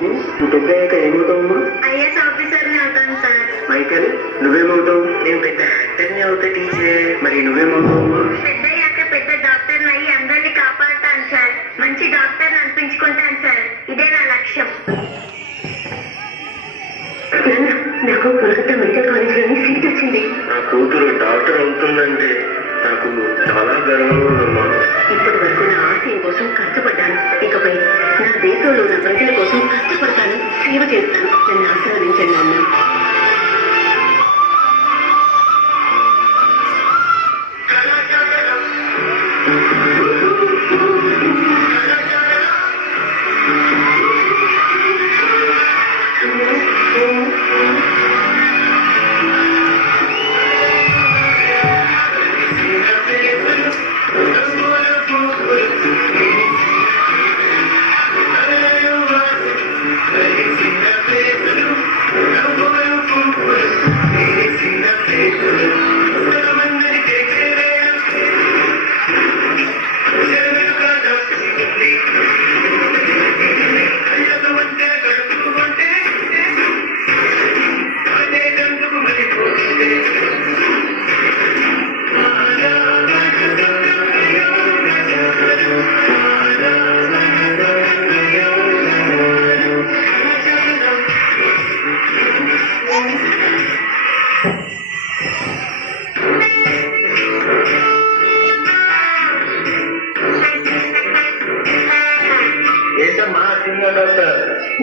నువ్వు పెద్ద అయ్యాక ఏమవుతావమ్మా? ఐఏఎస్ ఆఫీసర్ని అవుతాను సార్. మైకేల్, నువ్వేమవుతావు? నేను పెద్ద యాక్టర్ని అవుతా టీచర్. మరి నువ్వేమవుతావమ్మా? పెద్ద అయ్యాక పెద్ద డాక్టర్ని అయ్యి అందరినీ కాపాడుతాను సార్. మంచి డాక్టర్ని అనిపించుకుంటాను సార్. ఇదే నా లక్ష్యం. నాకు కోల్కతా మెడికల్ కాలేజ్లోని సీట్ వచ్చింది. నా కూతురు డాక్టర్ అవుతుందంటే నాకు చాలా గర్వంగా ఉందమ్మా. ఇప్పటి వరకు నా ఆశయం కోసం కష్టపడ్డాను. ఇకపై నా దేశంలో నా ప్రజల కోసం కష్టపడతాను, సేవ చేస్తాను. నన్ను ఆశీర్వదించండి అన్న.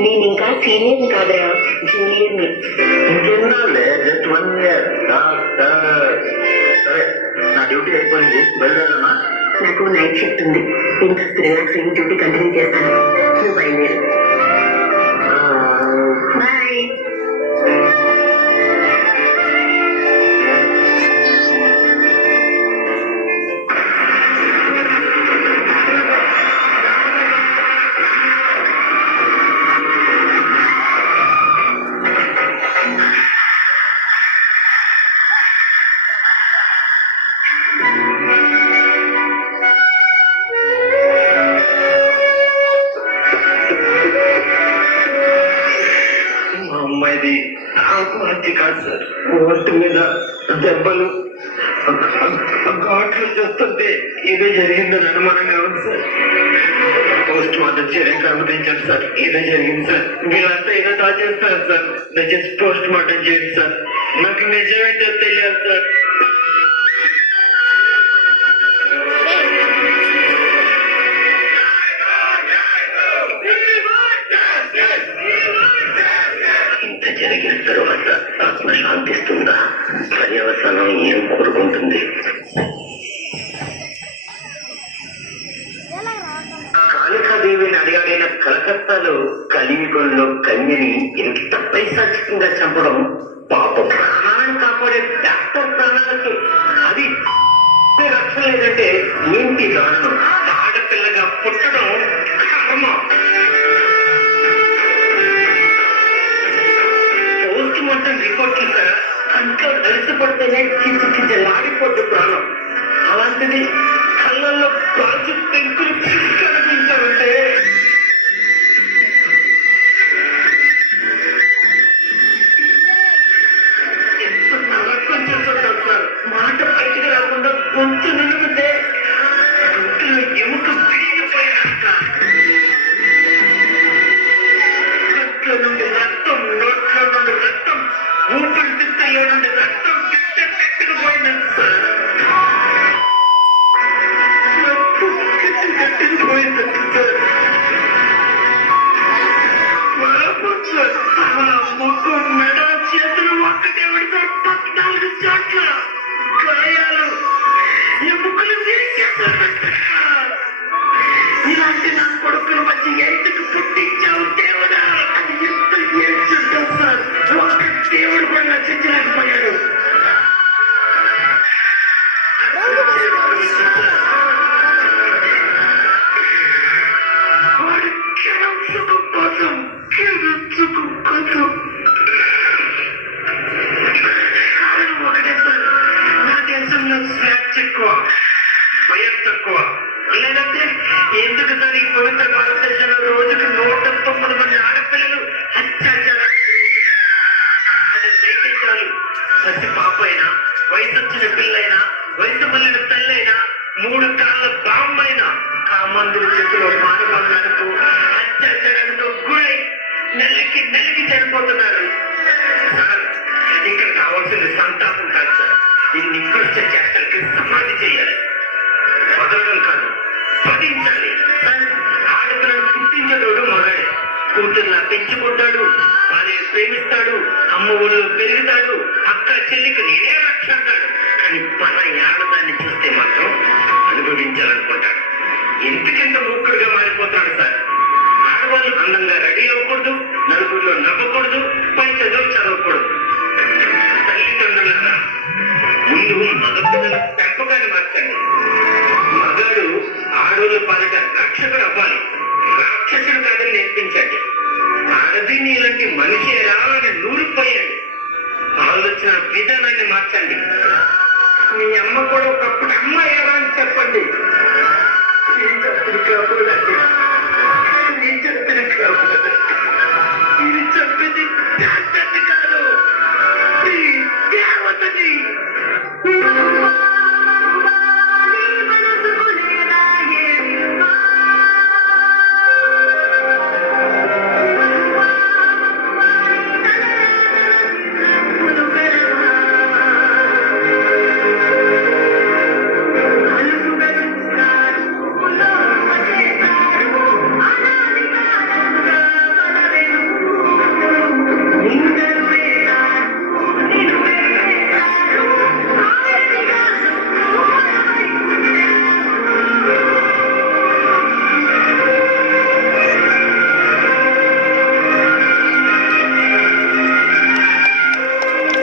నేను ఇంకా సీనియర్ కాదరా, జూనియర్ని. ఇంకెన్నాళ్ళే? Just 1 year doctor. సరే, నా డ్యూటీ అయిపోయింది, బయలుదేరానా? నాకు నైట్ షిఫ్ట్ ఉంది. ఇంకా రిలాక్సింగ్ డ్యూటీ కంటిన్యూ చేస్తాను. నువ్వు బయలుదేరు. బాయ్. అమ్మాయిది ఆత్మహత్య కాదు సార్. ఒంటి మీద దెబ్బలు, ఘాట్లు చూస్తుంటే ఏదో జరిగిందని అనుమానంగా ఉంది సార్. పోస్ట్ మార్టం చేయడానికి అనుమతించారు సార్. ఏదో జరిగింది సార్. వీళ్ళంతా ఏదో దాచేస్తారు సార్. దయచేసి పోస్ట్ మార్టం చేయండి సార్. నాకు నిజమేంటో తెలియాలి సార్. ఇంత జరిగిన తరువాత ఆత్మ శాంతిస్తుందా? పర్యవసానం ఏం కోరుకుంటుంది? కాళికాదేవిని అడిగాడైన కలకత్తాలో కలియుగంలో కన్యని ఎంత పైశాచికంగా చంపడం పాపం. ప్రాణాన్ని కాపాడే డాక్టర్ ప్రాణాలకి అది రక్షణ లేదంటే ఏంటి దారుణం? ఆడపిల్లగా పుట్టడం కర్మ. పోస్ట్ మార్టం రిపోర్ట్ చూసారా? కంట్లో కలిసిపడితేనే కించలాడిపోద్దు ప్రాణం. అలాంటిది కళ్ళల్లో గాజు పెంకులు కనిపించారంటే ఎంత నరకం చేస్తుంటారు సార్. మాట బయటికి రాకుండా గొంతు నిలుగుతే గొంతులో ఎముక విరిగిపోయినట్ట. నెలకి చనిపోతున్నారు సార్. ఇక్కడ కావాల్సింది సంతాపం కాదు సార్, ఈ నికృష్ట చేష్టలకి సమాధి చేయాలి. వదలడం కాదు, పఠించాలి సార్. ఆడపిల్లను పుట్టించడోడు మగాడే. కూతుర్లా పెంచుకుంటాడు, భార్య ప్రేమిస్తాడు, అమ్మ ఊళ్ళో పెరుగుతాడు, అక్క చెల్లికి నేనే రక్ష అంటాడు. కానీ మన ఆడదాన్ని చూస్తే మాత్రం అనుభవించాలనుకుంటాడు. ఎందుకెంత మూర్ఖుడిగా మారిపోతాడు సార్. ఆడవాళ్ళు అందంగా రెడీ అవ్వకూడదు, నలుగురిలో నవ్వకూడదు, పై చదువు చదవకూడదు. తల్లిదండ్రులారా, ముందు మగ పిల్లల పెంపకాన్ని మార్చండి. మగాడు ఆడోళ్ళ పాలిట రక్షకుడు అవ్వాలి, రాక్షసుడు కాదని నేర్పించండి. ఆడది నీలాంటి మనిషి ఎలా అని నూరిపోయండి. ఆలోచన విధానాన్ని మార్చండి. మీ అమ్మ కూడా ఒకప్పుడు అమ్మ ఎలా అని చెప్పండి. ఈ తప్పుడు కాబోలండి.